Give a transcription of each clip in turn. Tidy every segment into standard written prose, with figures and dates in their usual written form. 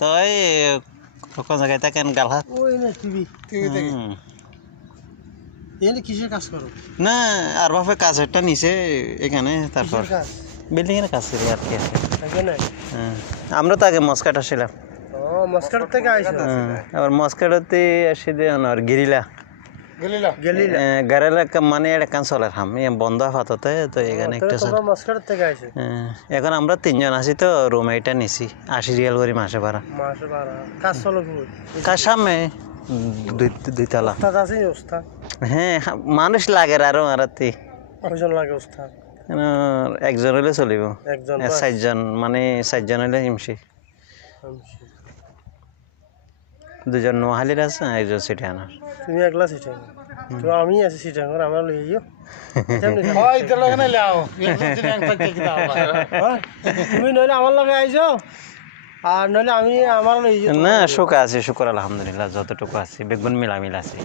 তো এই কোন জায়গায় থাকেন গালহাত? ওই না টিভি থেকে এনে কিসের কাজ করো? না আর বাপে কাজ একটা নিছে এখানে, তারপর কিসের কাজ? বিল্ডিং এর কাজ ছিল আর কি। এখানে আমরা তো আগে মস্কাট আসছিলাম। ও মস্কাট থেকে আইছো? আবার মস্কাটতে আসি দিয়ে আর গিরিলা গেলিলা গারেলা মানে এটা কানসলের হাম বন্ধ আপাততে, তো এখানে একটা তোমরা মস্কাট থেকে আইছো? এখন আমরা 3 জন আছি, তো রুম এইটা নিছি 80 রিয়াল করে মাসে ভাড়া। মাসে ভাড়া কাজ চলো কি? কার সামনে দুইতলা। ওস্তাদ আছে? ওস্তাদ হ্যাঁ মানুষ লাগে আরো মারাতি। কয়জন লাগে ওস্তাদ? একজন হলে চলিব, একজন 4 জন মানে 4 জন হলে হিমসি। 2 জন নোয়াহালির আছে, একজন সিটিয়ানার। তুমি একলা সিটাং? তো আমি আছি সিটাং, আমার লইও তুমি নইলে আমার লগে আইছো, আর নইলে আমি আমার লইও না সুখ আছে, শুকর আলহামদুলিল্লাহ যতটুকু আছে। বেগুন মিলামিল আছে,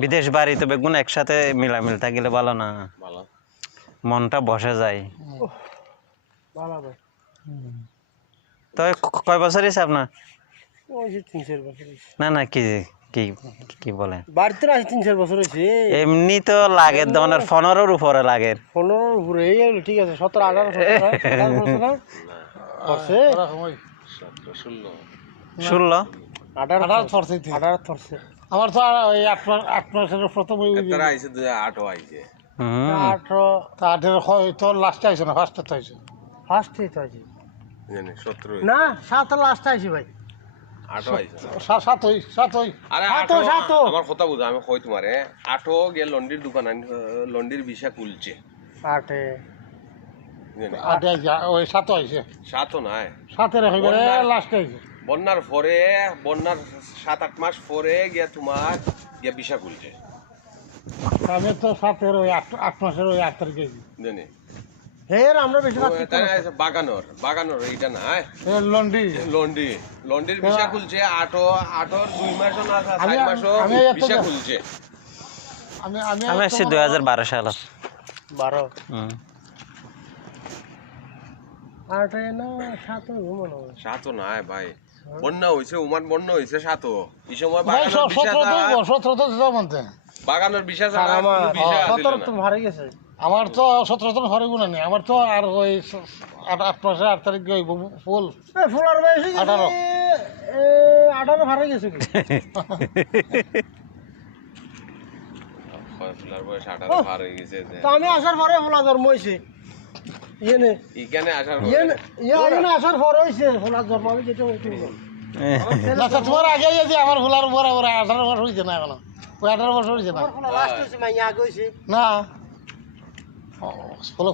বিদেশ বাড়ি তো বেগুন একসাথে মিলামিল থাকিলে ভালো না, মনটা বসে যায়। ভালো ভাই। তো কয় বছর হয়েছে আপনার? ওই যে 3-4 বছর হইছে। না না কি কি কি বলে, বাড়িতে আছি 3-4 বছর হয়েছে। এমনি তো লাগে ধরনের 15-র উপরে লাগে। 15-র উপরে এই হলো, ঠিক আছে 17-18 করছে না? করছে 16 18 করছে। আমার তো ওই 8 মাসের প্রথম ওই 18 আইছে 2008 আইছে 18 তো লাস্টে আইছে না ফার্স্টে তো আইছে? ফার্স্টে তো আইছে জানি 17 না, 7 লাস্টে আইছে ভাই। 8 আইছে 7 আরে 7 আমার কথা বুঝো, আমি কই তোমারে 8 গে লন্ডির দোকান লন্ডির ভিসা খুলছে 8 জানি 8 আইছে, ওই 7 আইছে। 7 নাই 7 হইবে লাস্টে আইছে। বন্যার 7-8 মাস পরে গিয়া তোমার গিয়া ভিসা খুলছে। আমি তো 7 ওই 8 মাসের ওই 8 তারিখে জানি হের আমরা বেশি রাত বাগানোর এইটা নাই লন্ডি লন্ডির ভিসা খুলছে 8 2 মাসও না 4 মাসও ভিসা খুলছে। আমি আসছি 2012 সালে। 12 8 না 7 ঘুমানো 7 নাই ভাই, বন্যা হইছে ওমান বন্যা হইছে 7 এই সময় বাগানোর ভিসা ছাড়া কোনো ভিসা আসিল না। তো ভারে গেছে আমার তো 17 জন ঘরে গুণা নেই, আমার তো আর ওই 8 মাসে 8 তারিখ ফুল ফুলার বয়স 18 18 ভারে গেছে কি? ফুলার বয়স 18 পার হয়ে গেছে। তো আমি আসার পরে ফুলা জন্ম হইছে ইয়েনে এখানে আসার ইয়েনে আসার পরে হইছে ফুলা জন্ম। আমি যেটা হইছে তোমার আগে যে আমার ফুলার উপরে 18 বছর হয়েছে না, এখনো ওই 18 বছর হয়েছে না। ফুলা লাস্ট হইছে মাইয়া আগে হইছে না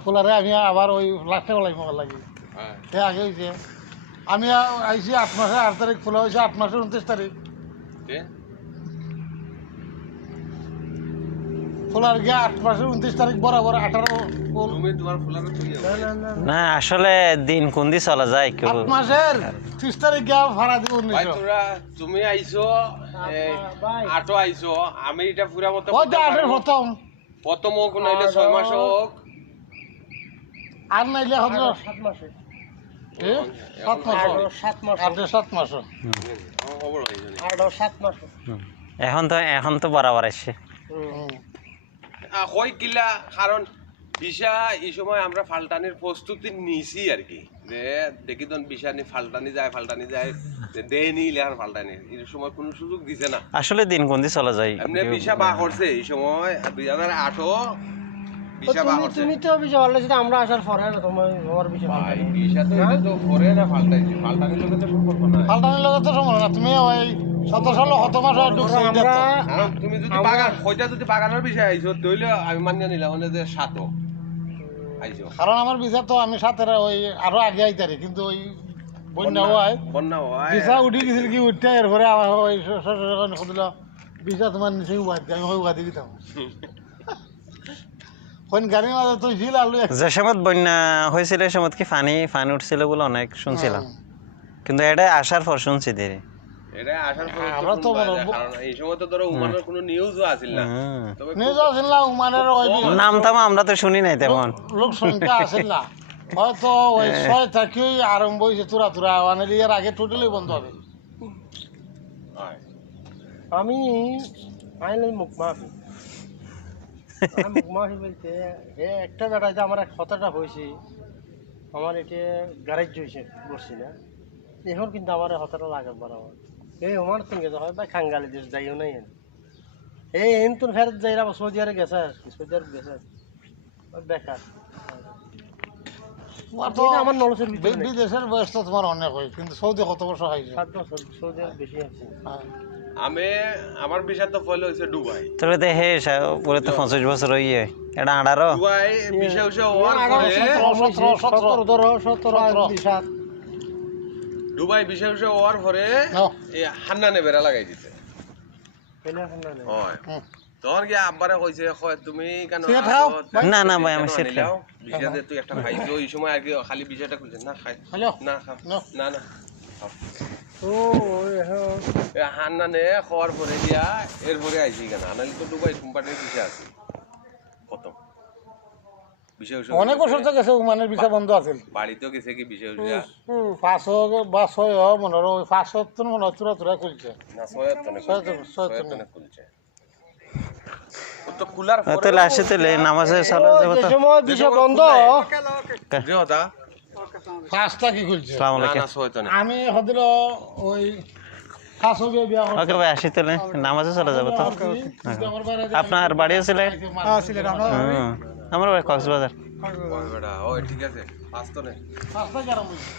ফুলারে আমি আবার ওই লাস্টে বলাই মোবাইল লাগি সে আগে হয়েছে। আমি আইছি 8 মাসে 8 তারিখ, ফুলা হয়েছে 8 মাসের 29 তারিখ। ফুলার গিয়ে 8 মাসের 29 তারিখ বরাবর 18 ফুল। তুমি তোমার ফুলারে তুইও না আসলে দিন কোন দিন চলা যায় কেউ 8 মাসের 30 তারিখ গিয়ে ভাড়া দিব ভাই 1900। তুমি আইছো 8 আইছো, আমি এটা পুরা মতো ওই তো 8 প্রথম হোক নাইলে 6 মাস হোক আর নাইলে হলো 7 মাসে 7 মাস 7 মাস 7 মাস। খবর হইছে 7 মাস এখন তো বরাবর আসছে। কই কিলা কারণ ভিসা এই সময় আমরা ফাল্টানির প্রস্তুতি নিছি আর কি, যে দেখি তো ভিসা নি ফাল্টানি যায় দেয় নিলে আর ফাল্টানি এই সময় কোনো সুযোগ দিছে না। আসলে দিন কোন দিন চলা যায়। এমনি ভিসা বা করছে এই সময় 2008 ভিসা বা করছে। তুমি তো বিষয় বললে যে আমরা আসার পরে তোমার আমার বিষয় ভাই ভিসা তো এটা তো পরে না ফাল্টাইছে, ফাল্টানির লোকের তো সম্পর্ক না। ফাল্টানির লোকের তো সময় না, তুমি ওই 17 মাস ঢুকছে। কারণ তুমি যদি বাগান কইটা যদি বাগানের বিষয় আইছো তাইলে আমি মানিয়ে নিলাম মানে যে 7 আইছো। কারণ আমার ভিসা তো আমি 7 ওই আরো আগে আইতারি, কিন্তু ওই বন্যা হয় ভিসা উঠে গেছিল কি উঠতে এরপরে আমার ওই শুধুল ভিসা তোমার নিচে আমি ওই উগাদি দিতাম। কোন গাড়ির মাঝে তুই ঝিল আলু যে সময় বন্যা হয়েছিল সে সময় কি পানি উঠছিল বলে অনেক শুনছিলাম, কিন্তু এটা আসার পর শুনছি দেরি। এটা আসার পর আমরা তো কারণ এই সময় তো ধরো উমানের কোনো নিউজও আসিল না, তবে নিউজ আসিল না উমানের ওই নাম তাম আমরা তো শুনি নাই তেমন। লোক সংখ্যা আসিল না, হয়তো ওই 6 থেকেই আরম্ভ হয়েছে তুরা তুরা মানে এর আগে টোটালি বন্ধ হবে। হয় আমি আইলে মুখ মাফি মুখ মাফি বলতে একটা বেটা যে আমার এক কথাটা হয়েছে আমার এটা গ্যারেজ হয়েছে বসছি না এখন কিন্তু আমার হতাটা লাগে বরাবর এই আমার সঙ্গে হয় বা খাঙ্গালি দেশ যাইও নাই এই এনতুন ফেরত যাই সৌদি আরবে গেছে সৌদি আরব গেছে বেকার আমার নলেজের ভিতরে বিদেশের বয়স তো তোমার অনেক হয়, কিন্তু সৌদি কত বছর হয়েছে? 7 বছর সৌদি আরব বেশি আছে। আমি আমার বিষয় তো ফলো হয়েছে দুবাই। তোরে তো হে পুরো তো 25 বছর হইয়ে এটা 18 দুবাই বিষয় হচ্ছে ওয়ার করে 17 দুবাই বিষয় হচ্ছে ওয়ার পরে এই হান্নানে বেড়া লাগাই দিতে হয়। তখন কি আব্বারে কইছে কয় তুমি কেন না না ভাই আমি সেট বিষয়তে তুই একটা খাইছো এই সময় আর কি খালি বিষয়টা কইছে না খাই না খাও না না ও হান্নানে খাওয়ার পরে দিয়া এরপরে আইছি কেন আনালি তো দুবাই কোম্পানির বিষয় আছে কত বিষয় অনেক বছর তো গেছে উমানের ভিসা বন্ধ আছে। বাড়িতেও গেছে কি বিষয় 5 বা 6 মনে হয় 5 মনে হয় তুরা তুরা খুলছে না 76 খুলছে তো খোলার পরে তাহলে আসে তাহলে নামাজে চলে যাব তো সময় বিষয় বন্ধ জিওদা 5টা কি খুলছে? আসসালামু না আলাইকুম। না সয়তনে আমি হদিল ওই খাসো বিয়া করতে ওকে ভাই আসি তাহলে নামাজে চলে যাব তো আমার বাইরে আপনার বাড়ি আছে আমার বাড়ি কক্সবাজার ওই বেটা ওই ঠিক আছে আসতো না 5টা কি আরম্ভ হইছে?